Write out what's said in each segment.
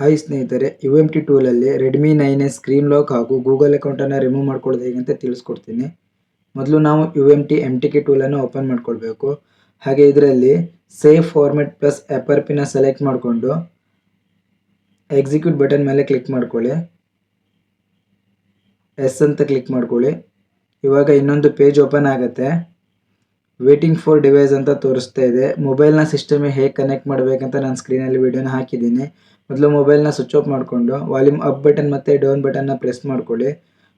Hi ಸ್ನೇಹಿತರೆ, U M T ಟೂಲಲ್ಲಿ Redmi 9S screen lock ಹಾಗೂ ಗೂಗಲ್ ಅಕೌಂಟನ್ನು ರಿಮೂವ್ ಮಾಡ್ಕೊಳ್ಳೋದು ಹೇಗೆ ಅಂತ ತಿಳಿಸ್ಕೊಡ್ತೀನಿ. ಮೊದಲು ನಾವು ಯು ಎಮ್ ಟಿ MTK ಟೂಲನ್ನು ಓಪನ್ ಮಾಡ್ಕೊಳ್ಬೇಕು. ಹಾಗೆ ಇದರಲ್ಲಿ ಸೇವ್ ಫಾರ್ಮೆಟ್ ಪ್ಲಸ್ FRPನ ಸೆಲೆಕ್ಟ್ ಮಾಡಿಕೊಂಡು ಎಕ್ಸಿಕ್ಯೂಟ್ ಬಟನ್ ಮೇಲೆ ಕ್ಲಿಕ್ ಮಾಡ್ಕೊಳ್ಳಿ. ಎಸ್ ಅಂತ ಕ್ಲಿಕ್ ಮಾಡ್ಕೊಳ್ಳಿ. ಇವಾಗ ಇನ್ನೊಂದು ಪೇಜ್ ಓಪನ್ ಆಗುತ್ತೆ. ವೇಟಿಂಗ್ ಫಾರ್ ಡಿವೈಸ್ ಅಂತ ತೋರಿಸ್ತಾ ಇದೆ. ಮೊಬೈಲ್ನ ಸಿಸ್ಟಮ್ಗೆ ಹೇಗೆ ಕನೆಕ್ಟ್ ಮಾಡಬೇಕಂತ ನಾನು ಸ್ಕ್ರೀನಲ್ಲಿ ವಿಡಿಯೋನ ಹಾಕಿದ್ದೀನಿ. ಮೊದಲು ಮೊಬೈಲ್ನ ಸ್ವಿಚ್ ಆಫ್ ಮಾಡಿಕೊಂಡು ವಾಲ್ಯೂಮ್ ಅಪ್ ಬಟನ್ ಮತ್ತು ಡೌನ್ ಬಟನ್ನ ಪ್ರೆಸ್ ಮಾಡ್ಕೊಳ್ಳಿ.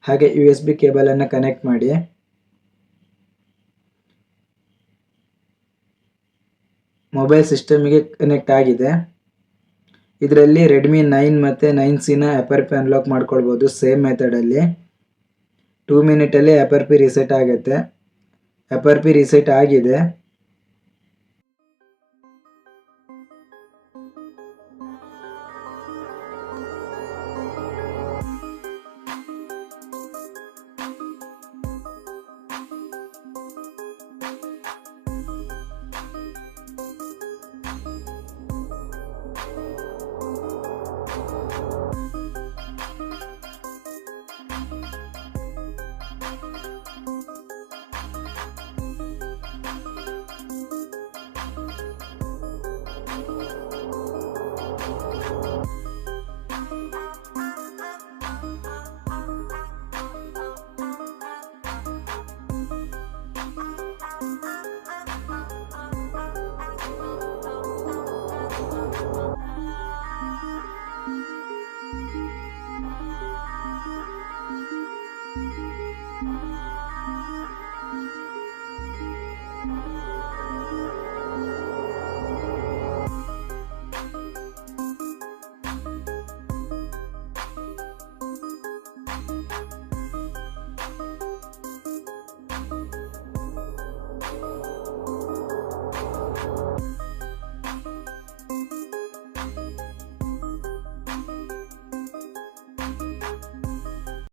ಹಾಗೆ USB ಕೇಬಲನ್ನು ಕನೆಕ್ಟ್ ಮಾಡಿ. ಮೊಬೈಲ್ ಸಿಸ್ಟಮ್ಗೆ ಕನೆಕ್ಟ್ ಆಗಿದೆ. ಇದರಲ್ಲಿ ರೆಡ್ಮಿ 9 ಮತ್ತು 9Cನ FRP ಅನ್ಲಾಕ್ ಮಾಡ್ಕೊಳ್ಬೋದು ಸೇಮ್ ಮೆಥಡಲ್ಲಿ. 2 ಮಿನಿಟಲ್ಲಿ FRP ರಿಸೆಟ್ ಆಗುತ್ತೆ. FRP ರಿಸೆಟ್ ಆಗಿದೆ.